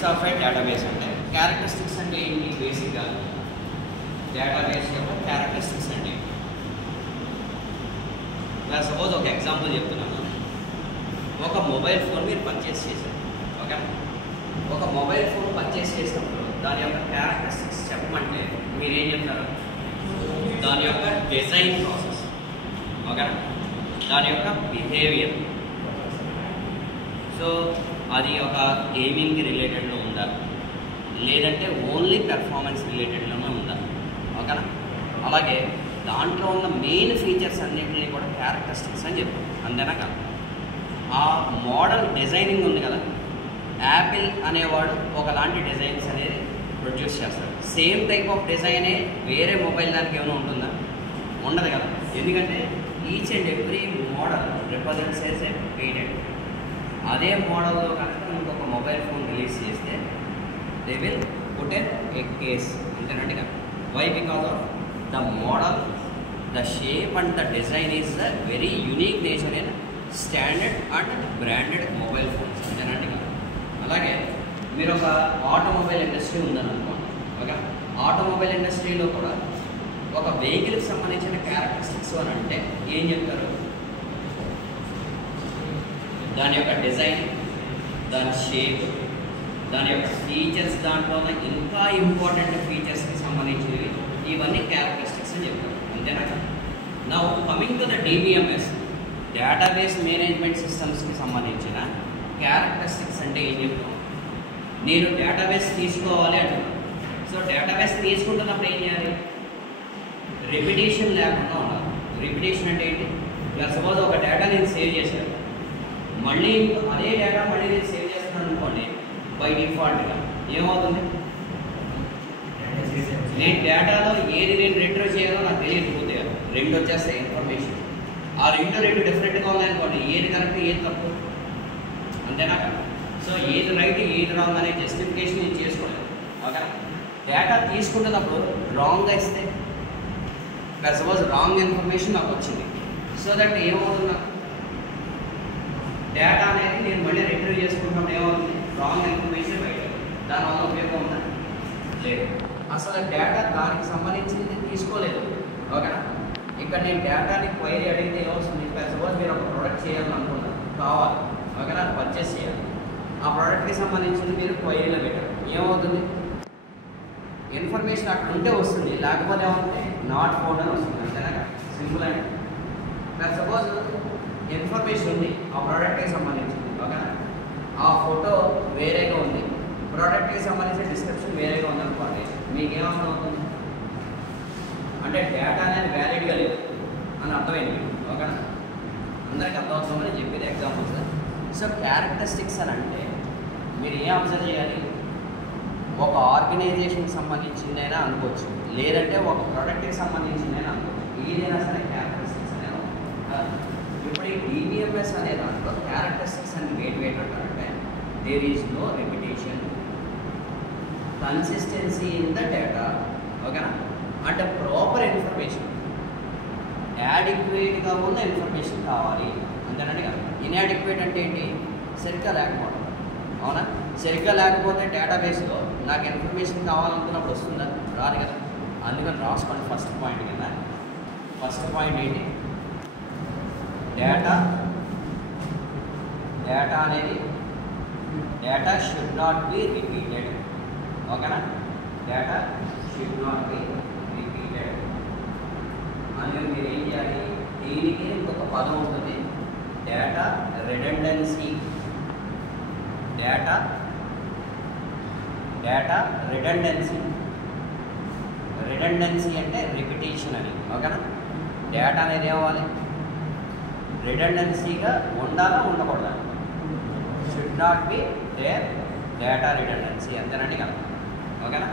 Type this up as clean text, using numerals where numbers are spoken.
Characteristics of A database అంటే characteristics అంటే ఏంటి? బేసిక్గా డేటాబేస్ యొక్క క్యారెక్టరిస్టిక్స్ అంటే ఇలా సపోజ్ ఒక ఎగ్జాంపుల్ చెప్తున్నాను. ఒక మొబైల్ ఫోన్ మీరు పర్చేస్ చేశారు, ఓకే? ఒక మొబైల్ ఫోన్ పర్చేస్ చేసినప్పుడు దాని యొక్క క్యారెక్టరిస్టిక్స్ చెప్పమంటే మీరు ఏం చెప్తారు? దాని యొక్క డిజైన్ ప్రాసెస్, ఓకేనా? దాని యొక్క బిహేవియర్. సో అది ఒక గేమింగ్కి రిలేటెడ్లో ఉందా, లేదంటే ఓన్లీ పెర్ఫార్మెన్స్ రిలేటెడ్లోనే ఉందా, ఓకేనా? అలాగే దాంట్లో ఉన్న మెయిన్ ఫీచర్స్ అన్నింటినీ కూడా క్యారెక్టరిస్టిక్స్ అని చెప్తాం, అంతేనా కాదు? ఆ మోడల్ డిజైనింగ్ ఉంది కదా, యాపిల్ అనేవాడు ఒకలాంటి డిజైన్స్ అనేది ప్రొడ్యూస్ చేస్తాడు. సేమ్ టైప్ ఆఫ్ డిజైనే వేరే మొబైల్ దానికి ఏమైనా ఉంటుందా? ఉండదు కదా. ఎందుకంటే each and every model represents as a patent. అదే మోడల్లో కనుక ఇంకొక మొబైల్ ఫోన్ రిలీజ్ చేస్తే they will put a case, అంతేనండి కదా. Why? Because of the model, the shape and the design is the very unique nature in standard and branded mobile phones, అంతేనండి కదా. అలాగే మీరు ఒక ఆటోమొబైల్ ఇండస్ట్రీ ఉందని అనుకోండి, ఓకే? ఆటోమొబైల్ ఇండస్ట్రీలో కూడా ఒక వెహికల్కి సంబంధించిన క్యారెక్టరిస్టిక్స్ అని అంటే ఏం చెప్తారు? దాని యొక్క డిజైన్, దాని షేప్, దాని యొక్క ఫీచర్స్, దాంట్లో ఇంకా ఇంపార్టెంట్ ఫీచర్స్కి సంబంధించినవి ఇవన్నీ క్యారెక్టరిస్టిక్స్ అని చెప్తారు, అంతేనా? Now coming to the DBMS, database management సిస్టమ్స్కి సంబంధించిన క్యారెక్టరిస్టిక్స్ అంటే ఏం చెప్తాం? నేను డేటాబేస్ తీసుకోవాలి అంటున్నాను. సో డేటాబేస్ తీసుకుంటున్నప్పుడు ఏం చేయాలి? రిపిటేషన్ లేకుండా ఉండాలి. రిపిటేషన్ అంటే ఏంటి? ఇలా సపోజ్ ఒక డేటా నేను సేవ్ చేశాను, మళ్ళీ అదే డేటా మళ్ళీ నేను సేవ్ చేస్తున్నాను అనుకోండి, బై డిఫాల్ట్గా ఏమవుతుంది? నేను డేటాలో ఏది నేను రిట్రీవ్ చేయాలో నాకు తెలియదు. పూర్తిగా రెండు వచ్చేస్తాయి ఇన్ఫర్మేషన్. ఆ రెండు డిఫరెంట్గా ఉన్నాయనుకోండి, ఏది కరెక్ట్ ఏది తప్పు, అంతేనా? సో ఏది రైట్ ఏది రాంగ్ అనే జస్టిఫికేషన్ నేను చేసుకోలేదు, ఓకే? డేటా తీసుకుంటున్నప్పుడు రాంగ్గా ఇస్తే, సపోజ్ రాంగ్ ఇన్ఫర్మేషన్ నాకు వచ్చింది, సో దట్ ఏమవుతుంది? నాకు డేటా అనేది నేను మళ్ళీ రిట్రీవ్ చేసుకుంటున్నప్పుడు ఏమవుతుంది? రాంగ్ ఇన్ఫర్మేషన్ బయట. దానివల్ల ఉపయోగం ఉందా? లేదు. అసలు డేటా దానికి సంబంధించింది తీసుకోలేదు, ఓకేనా? ఇక్కడ నేను డేటాని క్వైరీ అడిగితే ఏమవుతుంది? సపోజ్ మీరు ఒక ప్రోడక్ట్ చేయాలని అనుకున్నారు, కావాలి, ఓకేనా? పర్చేస్ చేయాలి. ఆ ప్రోడక్ట్కి సంబంధించింది మీరు క్వైరీలో పెట్టారు, ఏమవుతుంది? ఇన్ఫర్మేషన్ అక్కడ ఉంటే వస్తుంది, లేకపోతే ఏమవుతుంది? నాట్ ఫౌండ్ అని వస్తుంది, అంతేనా? సింపుల్ అండి. సపోజ్ ఇన్ఫర్మేషన్ ఉంది ఆ ప్రోడక్ట్కి సంబంధించింది, ఓకేనా? ఆ ఫోటో వేరేగా ఉంది, ప్రోడక్ట్కి సంబంధించిన డిస్క్రిప్షన్ వేరేగా ఉంది అనుకోండి, మీకు ఏమర్థం అవుతుంది? అంటే డేటా అనేది వ్యాలిడ్గా లేదు అని అర్థమైంది, ఓకేనా? అందరికీ అర్థమవుతుందని చెప్పేది ఎగ్జాంపుల్స్. సో క్యారెక్టరిస్టిక్స్ అని అంటే మీరు ఏం అబ్జర్వ్ చేయాలి? ఒక ఆర్గనైజేషన్కి సంబంధించిందైనా అనుకోవచ్చు, లేదంటే ఒక ప్రోడక్ట్కి సంబంధించిందైనా అనుకోవచ్చు, ఏదైనా సరే క్యారెక్టరిస్టిక్స్ అనేది. ఇప్పుడు ఈ DBMS అనే దాంట్లో క్యారెక్టరిస్టిక్స్ అని వేట్ అంటారంటే there is no repetition, consistency in the data, ఓకేనా? అంటే ప్రాపర్ ఇన్ఫర్మేషన్, యాడిక్వేట్గా ఉన్న ఇన్ఫర్మేషన్ కావాలి, అంతేనండి కదా. ఇన్యాడిక్వేట్ అంటే ఏంటి? సరిగ్గా లేకపోవడం, అవునా? సరిగ్గా లేకపోతే డేటాబేస్లో నాకు ఇన్ఫర్మేషన్ కావాలనుకున్నప్పుడు వస్తుందా? రాదు కదా. అందుకని రాసుకోండి ఫస్ట్ పాయింట్ కింద. ఫస్ట్ పాయింట్ ఏంటి? డేటా అనేది data should not be repeated, ఓకేనా? Data should not be repeated. అందుకని మీరు ఏం చేయాలి? దీనికి ఇంకొక పదం ఉంటుంది, డేటా రిడెండెన్సీ. డేటా రిడెండెన్సీ అంటే రిపిటేషన్ అని, ఓకేనా? డేటా అనేది ఏమవ్వాలి? రిడెండెన్సీగా ఉండాలా ఉండకూడదా? Should not be there data redundancy, అంతేనండి కదా, ఓకేనా?